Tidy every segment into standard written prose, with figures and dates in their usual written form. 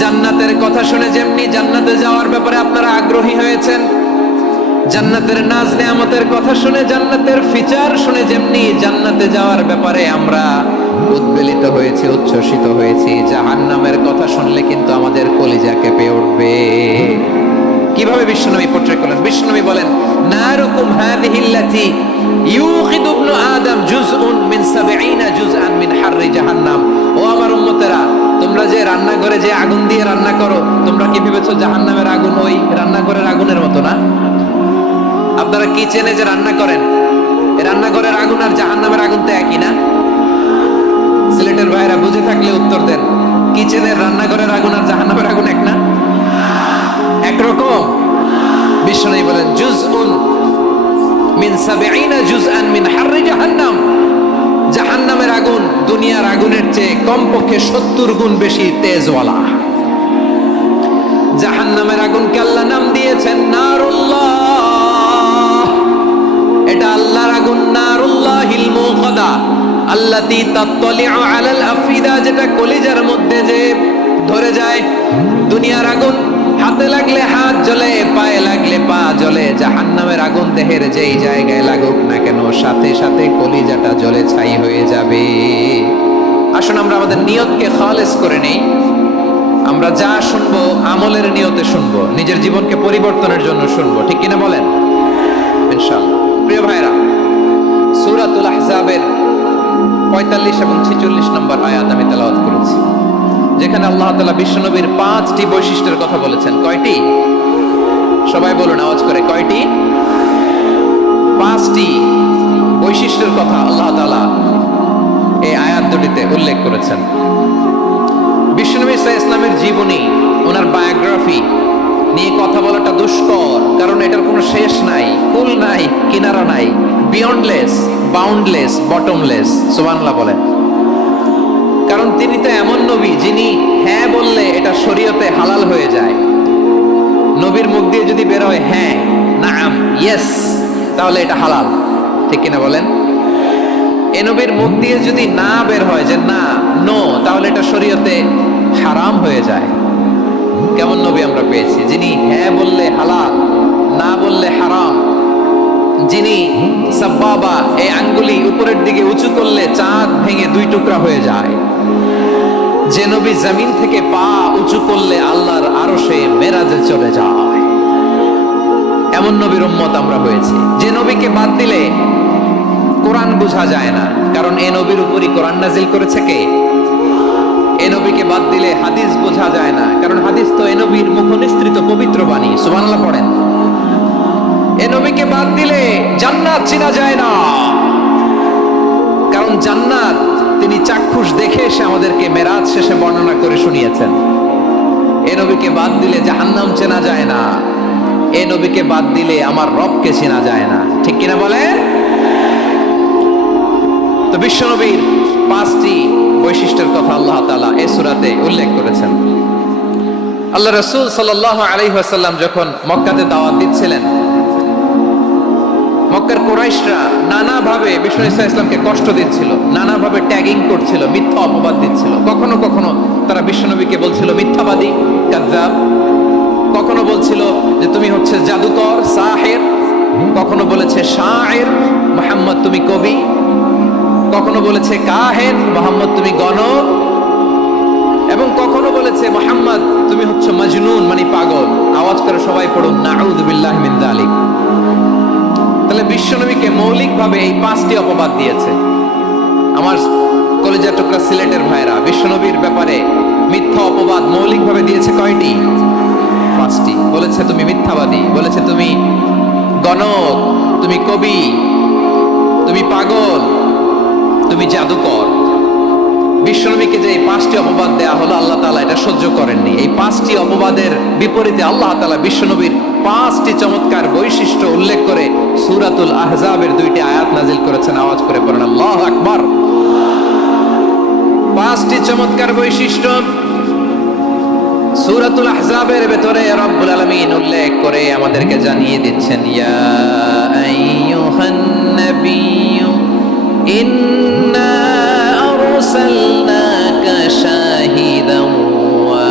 জান্নাতের কথা শুনে যেমনি জান্নাতে যাওয়ার ব্যাপারে আপনারা আগ্রহী হয়েছেন, জান্নাতের নাজ নেয়ামতের কথা শুনে, জান্নাতের ফিচার শুনে যেমনি জান্নাতে যাওয়ার ব্যাপারে আমরা উদ্বেলিত হয়েছি, উচ্ছ্বসিত হয়েছি, জাহান্নামের কথা শুনলে কিন্তু আমাদের কলিজা কেঁপে উঠবে। কিভাবে বিশ্বনবী পোট্রে করলেন? বিশ্বনবী বলেন, নারুকুম হাযিহিল্লাতী ইউকিদু ইবনু আদম জুজউন মিন ৭০ জুজআন মিন হাররি জাহান্নাম। ও আমার উম্মতেরা, তোমরা যে রান্নাঘরে যে আগুন দিয়ে রান্না করো, তোমরা কি ভেবেছো জাহান্নামের আগুন ওই রান্নাঘরের আগুনের মতো না? আপনারা কিচেনে যে রান্না করেন, এই রান্নাঘরের আগুন আর জাহান্নামের আগুন তো একই না? সিলেটের ভাইরা বুঝে থাকলে উত্তর দেন, কিচেনের রান্নাঘরের আগুন আর জাহান্নামের আগুন এক না? একরকম? বিশ্বনবী বলেন, জুজউন মিন ৭০ জুজআন মিন হাররি জাহান্নাম। জাহান্নামের আগুন দুনিয়ার আগুনের চেয়ে কমপক্ষে ৭০ গুণ বেশি তেজওয়ালা। জাহান্নামের আগুনকে আল্লাহ নাম দিয়েছেন নারুল্লাহ। এটা আল্লাহর আগুন, নারুল্লাহিল মুকাদা আল্লাতী তাত্তালিউ আলাল আফিদা, যেটা কলিজার মধ্যে যে ধরে যায়। দুনিয়ার আগুন হাতে লাগলে হাত জ্বলে, পায়ে লাগলে পা জ্বলে। জাহান্নামের আগুন দেহের যেই জায়গায় লাগুক না কেন, সাথে সাথে কলিজাটা জ্বলে ছাই হয়ে যাবে। আসুন আমরা আমাদের নিয়তকে খালেস করে নেই। আমরা যা শুনবো আমলের নিয়তে শুনবো, নিজের জীবনকে পরিবর্তনের জন্য শুনবো, ঠিক কিনা বলেন? ইনশাআল্লাহ। প্রিয় ভাইরা, সূরাতুল আহজাবের ৪৫ এবং ৪৬ নম্বর আয়াত আমি তেলাওয়াত করেছি, যেখানে আল্লাহ তাআলা বিশ্বনবীর ৫টি বৈশিষ্ট্যের কথা বলেছেন। কয়টি? সবাই বলুন আওয়াজ করে, কয়টি? ৫টি বৈশিষ্ট্যের কথা আল্লাহ তাআলা এই আয়াত দুটিতে উল্লেখ করেছেন। বিশ্বনবী সাল্লাল্লাহু আলাইহি ওয়াসাল্লামের জীবনী, ওনার বায়োগ্রাফি নিয়ে কথা বলাটা দুষ্কর, কারণ এটার কোনো শেষ নাই, কুল নাই, কিনারা নাই, বিয়ন্ডলেস, বাউন্ডলেস, বটমলেস। সুবহানাল্লাহ বলেন। কারণ তিনি তো এমন নবী যিনি হ্যাঁ বললে এটা শরীয়তে হালাল হয়ে যায়। নবীর মুখ দিয়ে যদি বের হয় হ্যাঁ, নাম, ইয়েস, তাহলে এটা হালাল, ঠিক কিনা বলেন? এ নবীর মুখ দিয়ে যদি না বের হয় যে না, নো, তাহলে এটা শরীয়তে হারাম হয়ে যায়। কেমন নবী আমরা পেয়েছি, যিনি হ্যাঁ বললে হালাল, না বললে হারাম, যিনি সাব্বাবা, এই আঙ্গুলি উপরের দিকে উঁচু করলে চাঁদ ভেঙে ২ টুকরা হয়ে যায়, যে নবী জমিন থেকে পা উঁচু করলে আল্লাহর আরশে মেরাজে চলে যায়। এমন নবীর উম্মত আমরা হয়েছি। যে নবীকে বাদ দিলে কোরআন বোঝা যায় না, কারণ এই নবীর উপরই কোরআন নাজিল করেছে কে? এই নবীকে বাদ দিলে হাদিস বোঝা যায় না, কারণ হাদিস তো এই নবীর মুখনিসৃত পবিত্র বাণী। সুবহানাল্লাহ পড়েন। এই নবীকে বাদ দিলে জান্নাত চেনা যায় না, কারণ জান্নাত তিনি চাক্ষুষ দেখে এসে আমাদেরকে মেরাজ শেষে বর্ণনা করে শুনিয়েছেন। এই নবীকে বাদ দিলে জাহান্নাম চেনা যায় না, এই নবীকে বাদ দিলে আমার রবকে চেনা যায় না, ঠিক কিনা বলেন? তো বিশ্বনবীর ৫টি বৈশিষ্ট্যের কথা আল্লাহ তাআলা এই সূরাতে উল্লেখ করেছেন। আল্লাহ রাসূল সাল্লাল্লাহু আলাইহি ওয়াসাল্লাম যখন মক্কাতে দাওয়াত দিচ্ছিলেন, মক্কার কুরাইশরা নানাভাবে বিষ্ণু ঈসা ইসলামকে কষ্ট দিচ্ছিল, নানাভাবে ট্যাগিং করছিল, মিথ্যা অপবাদ দিচ্ছিল। কখনো কখনো তারা বিশ্বনবীকে বলছিল মিথ্যাবাদী, কাযযাব। কখনো বলছিল যে তুমি হচ্ছে জাদুকর, সাহির। কখনো বলেছে শায়ের, মুহাম্মদ তুমি কবি। কখনো বলেছে কাহেন, মুহাম্মদ তুমি গণক। এবং কখনো বলেছে মুহাম্মদ তুমি হচ্ছে মজনুন, মানে পাগল। আওয়াজ করে সবাই পড়ুন, নাউযু বিল্লাহি মিন যালিক। তাহলে বিশ্বনবীকে মৌলিকভাবে এই ৫টি অপবাদ দিয়েছে। আমার কলেজের টুকরা সিলেটের ভাইরা, বিশ্বনবীর ব্যাপারে মিথ্যা অপবাদ মৌলিকভাবে দিয়েছে কয়টি? ৫টি। বলেছে তুমি মিথ্যাবাদী, বলেছে তুমি গণক, তুমি কবি, তুমি পাগল, তুমি জাদুকর। বিশ্বনবীকে যে এই ৫টি অপবাদ দেয়া হলো, আল্লাহ তাআলা এটা সহ্য করেননি। এই ৫টি অপবাদের বিপরীতে আল্লাহ তাআলা বিশ্বনবীর ৫টি চমৎকার বৈশিষ্ট্য উল্লেখ করে সূরাতুল আহজাবের ২টি আয়াত নাজিল করেছেন। আওয়াজ করে পড়েন আল্লাহু আকবার। ৫টি চমৎকার বৈশিষ্ট্য সূরাতুল আহজাবের ভেতরে রব্বুল আলামিন উল্লেখ করে আমাদেরকে জানিয়ে দিচ্ছেন, ইয়া আইয়ুহান নাবিয়্যু ইন্না আরসালনাকা শাহিদান ওয়া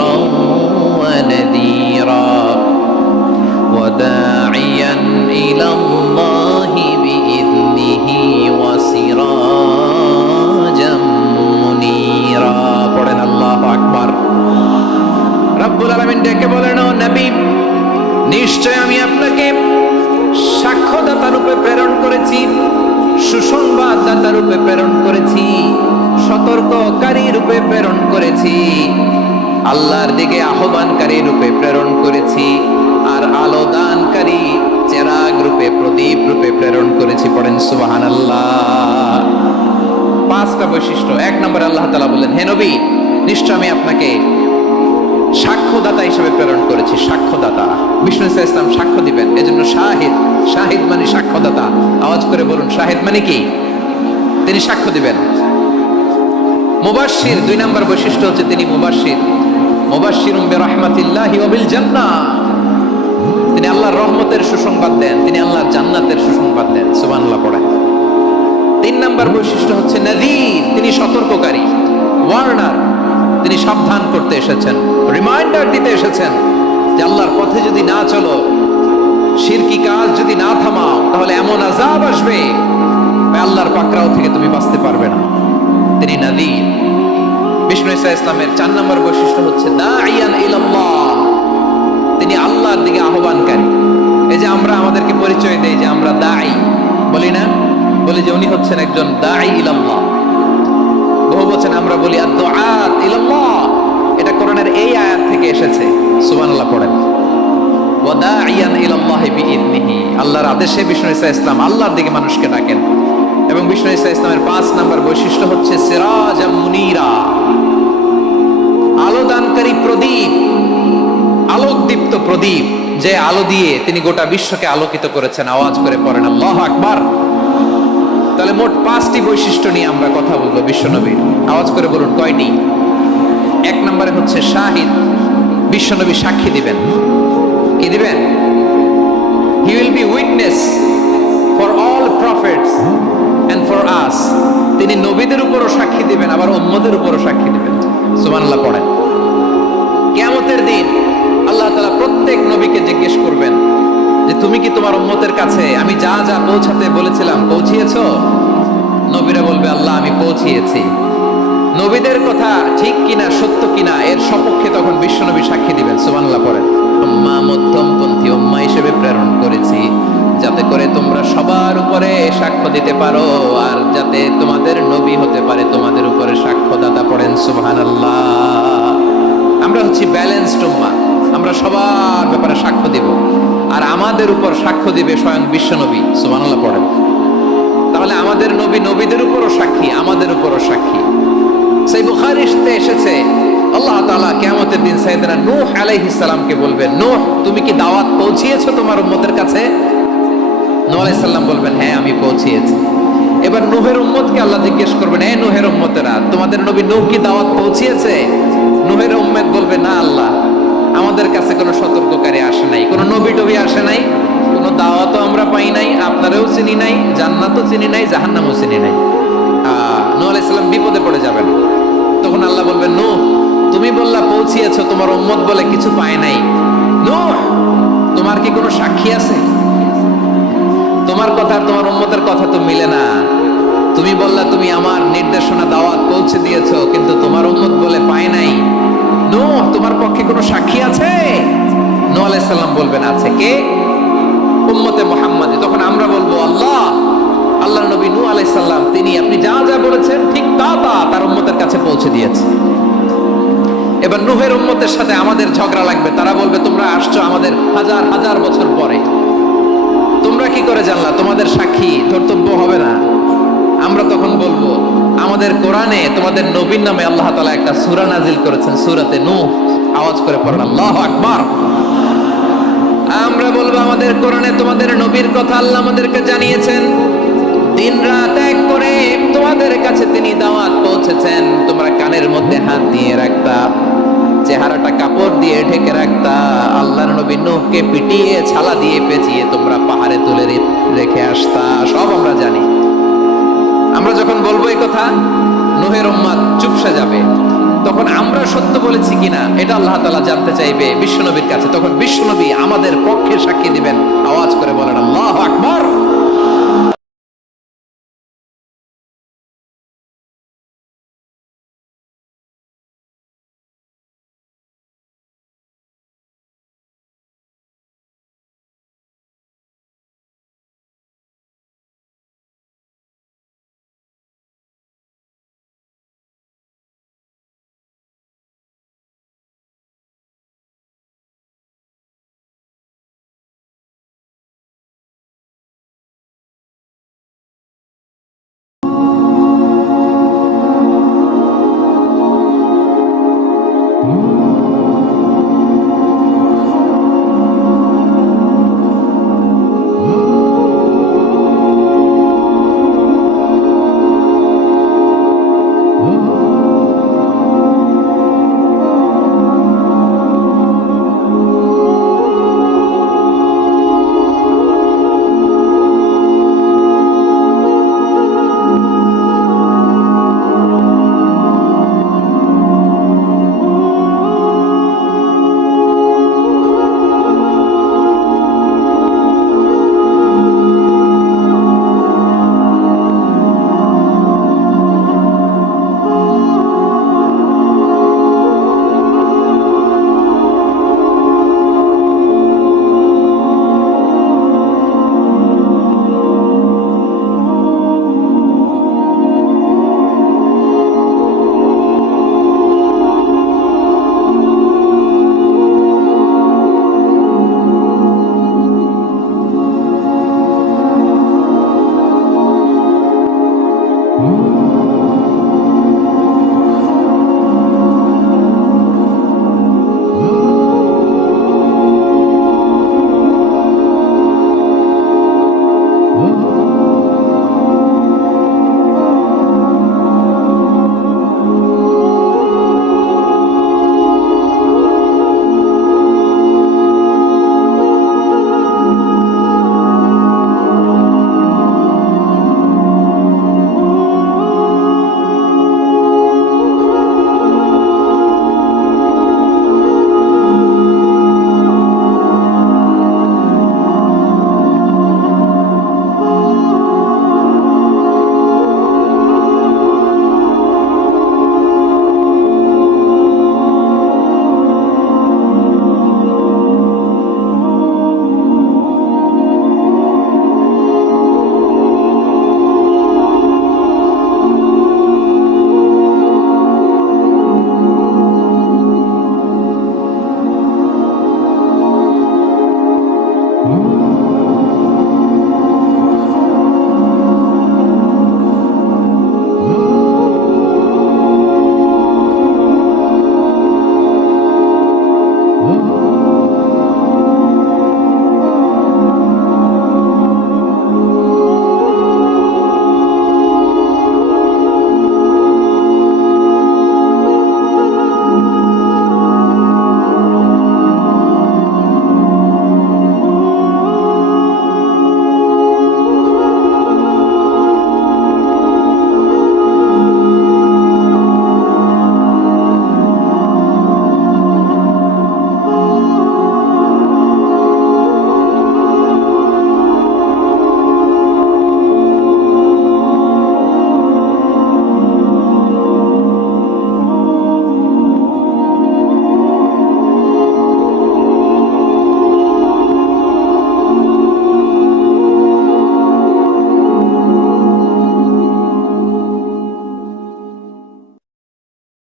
بشيرا ونذيرا وداعيا إلى الله بإذنه وسراجا منيرا পড়েন আল্লাহু আকবার। রব্বুল আলামিন ডেকে বলেন, ও নবী, নিশ্চয় আমি আপনাকে সাক্ষ্যদাতা রূপে প্রেরণ করেছি, সুসংবাদদাতা রূপে প্রেরণ করেছি, সতর্ককারী রূপে প্রেরণ করেছি, আল্লাহর দিকে আহ্বানকারী রূপে প্রেরণ করেছি, আর আলো দানকারী চেরাগ রূপে, প্রদীপ রূপে প্রেরণ করেছি। পড়েন সুবহানাল্লাহ। পাঁচটা বৈশিষ্ট্য। এক নম্বরে আল্লাহ তাআলা বললেন, হে নবী, নিশ্চয় আমি আপনাকে সাক্ষ্যদাতা হিসেবে প্রেরণ করেছি। সাক্ষ্যদাতা, বিষ্ণু ইসলাম সাক্ষ্য দিবেন, এজন্য শাহিদ। শাহিদ মানে সাক্ষ্যদাতা। আওয়াজ করে বলুন, শাহিদ মানে কি? তিনি সাক্ষ্য দিবেন। মুবাশশির, দুই নম্বর বৈশিষ্ট্য হচ্ছে তিনি মুবাশশির। মুবাশশিরুম বিরাহমাতিল্লাহি ওয়া বিল জান্নাহ, তিনি আল্লাহর রহমতের সুসংবাদ দেন, তিনি আল্লাহর জান্নাতের সুসংবাদ দেন। সুবহানাল্লাহ পড়েন। তিন নম্বর বৈশিষ্ট্য হচ্ছে নাযীর, তিনি সতর্ককারী, ওয়ার্নার, তিনি সাবধান করতে এসেছেন, রিমাইন্ডার দিতে এসেছেন যে আল্লাহর পথে যদি না চলো, শিরকি কাজ যদি না থামাও, তাহলে এমন আযাব আসবে আল্লাহর পাকড়াও থেকে তুমি বাঁচতে পারবে না। তিনি নাযীর। বিষ্ণু ঈসা ইসলামের চার নম্বর বৈশিষ্ট্য হচ্ছে দাঈয়ান ইলাল্লাহ, তিনি আল্লাহর দিকে আহ্বানকারী। এই যে আমরা আমাদেরকে পরিচয় দেই যে আমরা দাঈ, বলি না? বলি যে উনি হচ্ছেন একজন দাঈ ইলাল্লাহ। বহু বচনে আমরা বলি আদ-দুআত ইলাল্লাহ। এটা কোরআনের এই আয়াত থেকে এসেছে। সুবহানাল্লাহ পড়েন। ওয়া দাঈয়ান ইলাল্লাহি বিইذনিহি, আল্লাহর আদেশে বিষ্ণু ঈসা ইসলাম আল্লাহর দিকে মানুষকে ডাকেন। এবং বিষ্ণু ঈসা ইসলামের পাঁচ নম্বর বৈশিষ্ট্য হচ্ছে সিরাজাম মুনীরা, আলো দানকারী প্রদীপ, আলোকদীপ্ত প্রদীপ, যে আলো দিয়ে তিনি গোটা বিশ্বকে আলোকিত করেছেন। আওয়াজ করে পড়েন আল্লাহু আকবার। তাহলে মোট পাঁচটি বৈশিষ্ট্য নিয়ে আমরা কথা বলবো বিশ্বনবীর। আওয়াজ করে বলুন কয়টি? এক নম্বরে হচ্ছে শাহিদ, বিশ্বনবী সাক্ষী দিবেন। কি দিবেন? He will be witness for all prophets and for us, তিনি নবীদের উপরও সাক্ষী দিবেন, আবার উম্মতের উপরও সাক্ষী দিবেন। সুবহানাল্লাহ পড়েন। কিয়ামতের দিন আল্লাহ তাআলা প্রত্যেক নবীকে জিজ্ঞেস করবেন যে তুমি কি তোমার উম্মতের কাছে আমি যা যা পৌঁছাতে বলেছিলাম পৌঁছিয়েছো? নবীরা বলবে, আল্লাহ আমি পৌঁছিয়েছি। নবীদের কথা ঠিক কিনা, সত্য কিনা, এর সপক্ষে তখন বিশ্বনবী সাক্ষী দিবেন। সুবহানাল্লাহ পড়েন। উম্মাহ, মধ্যমপন্থী উম্মাহ হিসেবে প্রেরণ করেছি, যাতে করে তোমরা সবার উপরে সাক্ষ্য দিতে পারো, আর যাতে তোমাদের নবী হতে পারে তোমাদের উপরে সাক্ষ্যদাতা। পড়েন সুবহানাল্লাহ। আমরা হচ্ছি ব্যালেন্সড উম্মাহ, আমরা সবার ব্যাপারে সাক্ষ্য দিব, আর আমাদের উপর সাক্ষ্য দিবে স্বয়ং বিশ্বনবী। সুবহানাল্লাহ পড়েন। তাহলে আমাদের নবী নবীদের উপরও সাক্ষী, আমাদের উপরও সাক্ষী। সেই বুখারীতে এসেছে আল্লাহ তাআলা কিয়ামতের দিন সাইয়েদনা নূহ আলাইহিস সালামকে বলবেন, নূহ তুমি কি দাওয়াত পৌঁছিয়েছো তোমার উম্মতের কাছে? নূহ আলাইহিস সালাম বলবেন, হ্যাঁ আমি পৌঁছিয়েছি। এবার নূহের উম্মতকে আল্লাহ জিজ্ঞেস করবেন, হে নূহের উম্মতেরা, তোমাদের নবী নূহ কি দাওয়াত পৌঁছিয়েছে? নূহের উম্মত বলবে, না আল্লাহ, আমাদের কাছে কোনো সতর্ককারী আসে নাই, কোনো নবী টবি আসে নাই, কোনো দাওয়াতও আমরা পাই নাই, আপনারাও চিনি নাই, জান্নাতও চিনি নাই, জাহান্নামও চিনি নাই। নূহ আলাইহিস সালাম বিপদে পড়ে যাবেন। তখন আল্লাহ বলবেন, নূহ তুমি বললা পৌঁছিয়েছো, তোমার উম্মত বলে কিছু পায় নাই। নূহ তোমার কি কোনো সাক্ষী আছে? তোমার কথা আর তোমার উম্মতের কথা তো মিলে না। তুমি বললা তুমি আমার নির্দেশনা দাওয়াত পৌঁছে দিয়েছো, কিন্তু তোমার উম্মত বলে পায় নাই। নূহ তোমার পক্ষে কোনো সাক্ষী আছে? নূহ আলাইহিস সালাম বলবেন, আছে। কে? উম্মতে মুহাম্মাদী। তখন আমরা বলবো, আল্লাহ, আল্লাহর নবী নূহ আলাইহিস সালাম তিনি আপনি যা যা বলেছেন ঠিক তা তা তার উম্মতের কাছে পৌঁছে দিয়েছে। এবার নূহের উম্মতের সাথে আমাদের ঝগড়া লাগবে। তারা বলবে, তোমরা আসছো আমাদের হাজার হাজার বছর পরে, তোমরা কি করে জানলা? তোমাদের সাক্ষী ধর্তব্য হবে না। আমরা তখন বলবো, আমাদের কোরআনে তোমাদের নবীর নামে আল্লাহ তাআলা একটা সূরা নাজিল করেছেন, সূরাতে নূহ। আওয়াজ করে পড়েন আল্লাহু আকবার। আমরা বলবো, আমাদের কোরআনে তোমাদের নবীর কথা আল্লাহ আমাদেরকে জানিয়েছেন, দিন রাত এক করে তোমাদের কাছে তিনি দাওয়াত পৌঁছেছেন। তোমরা কানের মধ্যে হাত দিয়ে রাখতা, চেহারাটা কাপড় দিয়ে ঢেকে রাখতা, আল্লাহর নবী নূহকে পিটিয়ে ছালা দিয়ে পেঁচিয়ে তোমরা পাহাড়ে তুলে রেখে আসতা, সব আমরা জানি। আমরা যখন বলবো এই কথা, নূহের উম্মত চুপসে যাবে। তখন আমরা সত্য বলেছি কিনা এটা আল্লাহ তাআলা জানতে চাইবে বিশ্বনবীর কাছে। তখন বিশ্বনবী আমাদের পক্ষে সাক্ষী দিবেন। আওয়াজ করে বলেন আল্লাহু আকবার।